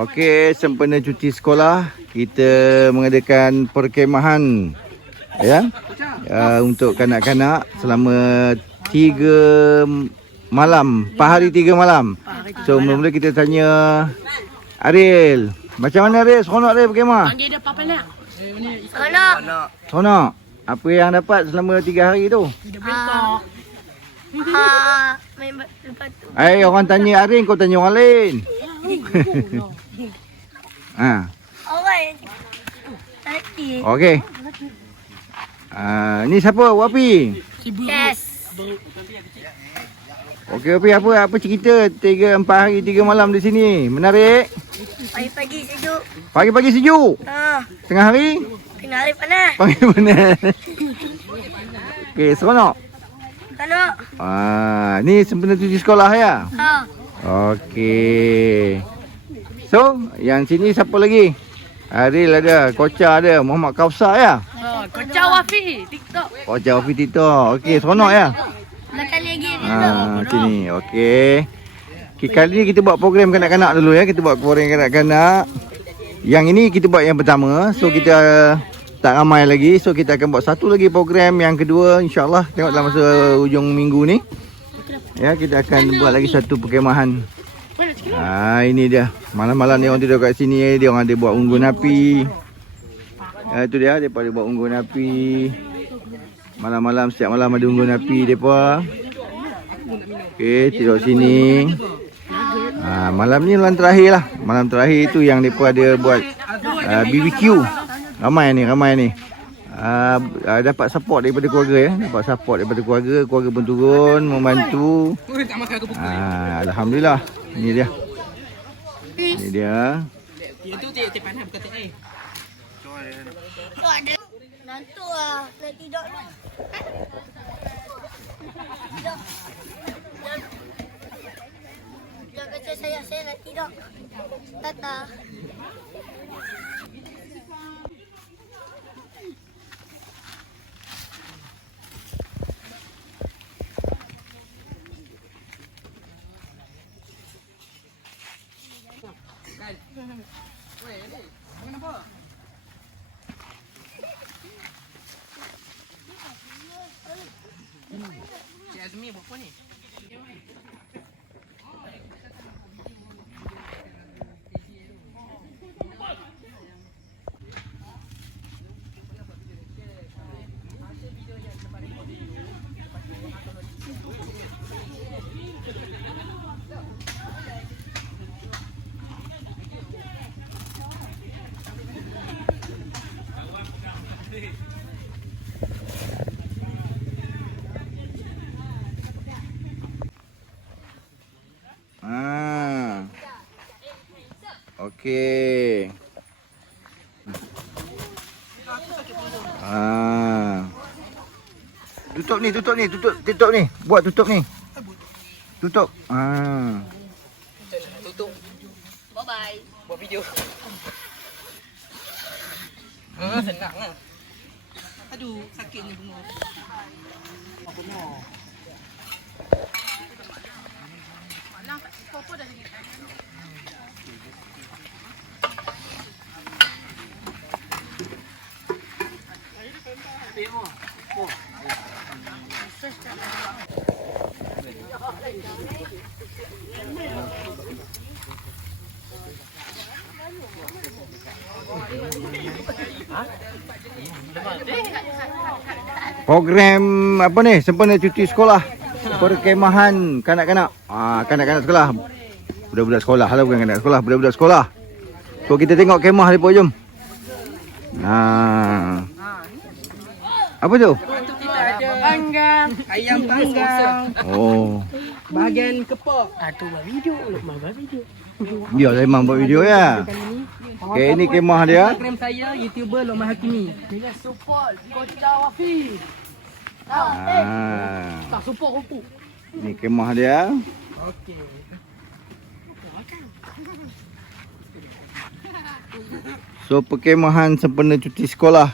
Okey, sempena cuti sekolah, kita mengadakan perkemahan ya. Untuk kanak-kanak selama 3 malam, hari 3 malam. So mula-mula kita tanya Ariel, macam mana Ariel? Seronok Ariel berkemah? Panggil dia Papa Nak. Seronok. Seronok. Apa yang dapat selama 3 hari tu? Dia bengkok. Main lepas tu. Orang tanya Ariel, kau tanya orang lain. Orang yang lelaki. Okey. Ni siapa? Wapi. Yes. Okey Wapi, apa cerita 4 hari 3 malam di sini? Menarik? Pagi-pagi sejuk. Pagi-pagi sejuk. Tengah hari? Tengah hari panas. Pagi panas. Okey, seronok. Seronok. Ni sempena cuti sekolah ya? Okey. So, yang sini siapa lagi? Ariel ada, Kocha ada, Muhammad Kausar ya? Kocak Wafi TikTok. Kocha Wafi TikTok. Okey, seronok ya? Belakang lagi dia. Sini. Okey. Kali ni kita buat program kanak-kanak dulu ya. Kita buat program kanak-kanak. Yang ini kita buat yang pertama. So kita tak ramai lagi. So kita akan buat satu lagi program yang kedua, insya-Allah tengok dalam masa hujung minggu ni. Ya, kita akan buat lagi satu perkemahan. Ini dia. Malam-malam ni orang tidur kat sini, dia orang ada buat unggun api. Itu dia, depa ada buat unggun api. Malam-malam, setiap malam ada unggun api depa. Okey, tidur sini. Malam ni malam terakhir lah. Malam terakhir tu yang depa ada buat BBQ. Ramai ni. Dapat support daripada keluarga ya. Dapat support daripada keluarga. Keluarga pun turun membantu. Alhamdulillah. Ini dia. Ini dia. Itu tiap panas bukan tiap air. Tu ada. Nantuk lah. Nak tidur ni. Jangan kacau saya nak tidur. Tata. Cik Azmi buat apa ni? Okey. Tutup ni. Buat tutup ni. Tutup. Tutup. Bye bye. Buat video. Senang lah. Aduh, sakitnya semua. Apa mau? Malang apa dah ni? Program apa ni? Sempena cuti sekolah. Perkemahan kanak-kanak. Kanak-kanak sekolah. Budak-budak sekolah lah, bukan kanak sekolah, budak-budak sekolah. So kita tengok kemah depa, jom. Apa tu? Panggang, ayam panggang. Bahagian kepok. Tu buat video, buat video. Biar memang buat video ya. Okey, ini kemah dia. Instagram saya YouTuber Lokman Hakimi. Dengan support Kocak Wafi. Tak support rumput. Ini kemah dia. Okey. So perkemahan sempena cuti sekolah.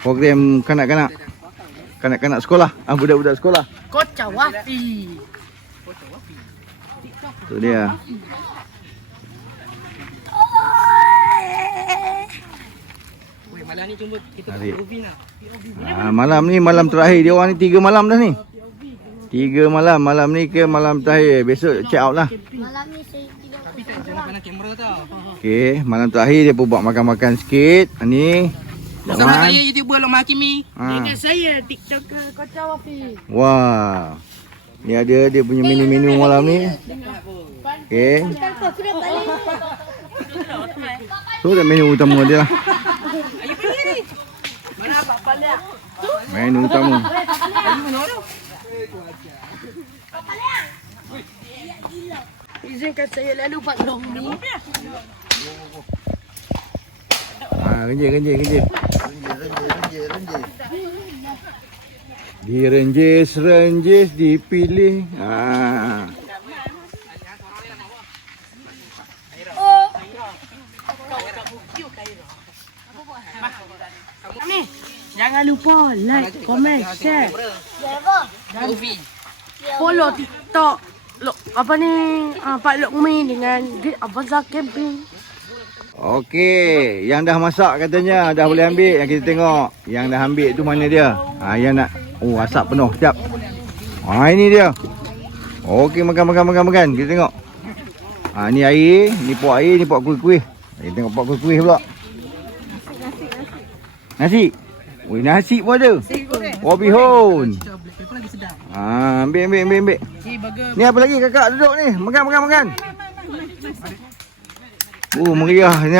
Program kanak-kanak. Kanak-kanak sekolah, budak-budak sekolah. Kocak Wafi. Tu dia. Weh, malam ni cuma kita Tarik. POV lah. Malam ni malam terakhir dia orang ni 3 malam dah ni. 3 malam. Malam ni ke malam terakhir. Besok check out lah. Malam ni saya tidak Tapi tak jangan pandang kamera tau. Okey, malam terakhir dia pun buat makan-makan sikit. Ni. Bersama Wan. saya YouTuber Lokman Hakimi. Ha. Saya TikToker Kocak Wafi. Wah. Ni ada dia punya menu-menu malam ni. Okey. Kau sudah balik. Tu dah menu utama dia lah. Mana apa balik? Menu utama. Izinkan saya lalu buat long ni. Renjis. Renjis dipilih. Ni, jangan lupa like, komen, share. Siapa? Dan follow TikTok apa ni Pak Lokmi dengan Abazar Camping. Okey, yang dah masak katanya dah boleh ambil. Yang kita tengok, yang dah ambil tu mana dia? Yang nak asap penuh. Sekejap. Ini dia. Okey, makan. Kita tengok. Ni air, ni puak air, ni puak kuih-kuih. Kita tengok puak kuih-kuih pula. Nasi. Oi, nasi pun ada. Oh, bihun. Apa lagi sedap? Ambil. Si burger. Ni apa lagi kakak duduk ni? Makan. Meriah ni.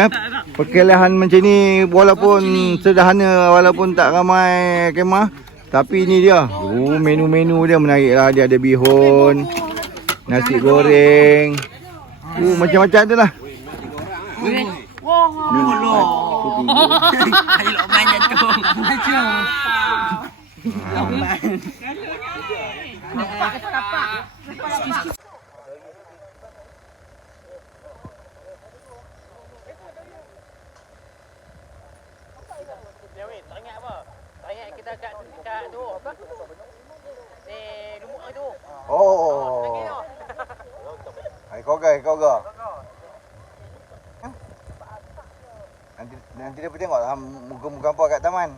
Perkelahan macam ni walaupun sederhana, walaupun tak ramai kemah, tapi ni dia. Menu-menu dia menarik lah. Dia ada bihun, nasi goreng. Macam-macam tu lah. Ayo Lokman jantung. Oh. Kau ga. Nanti dia pergi tengok muka-muka apa kat taman.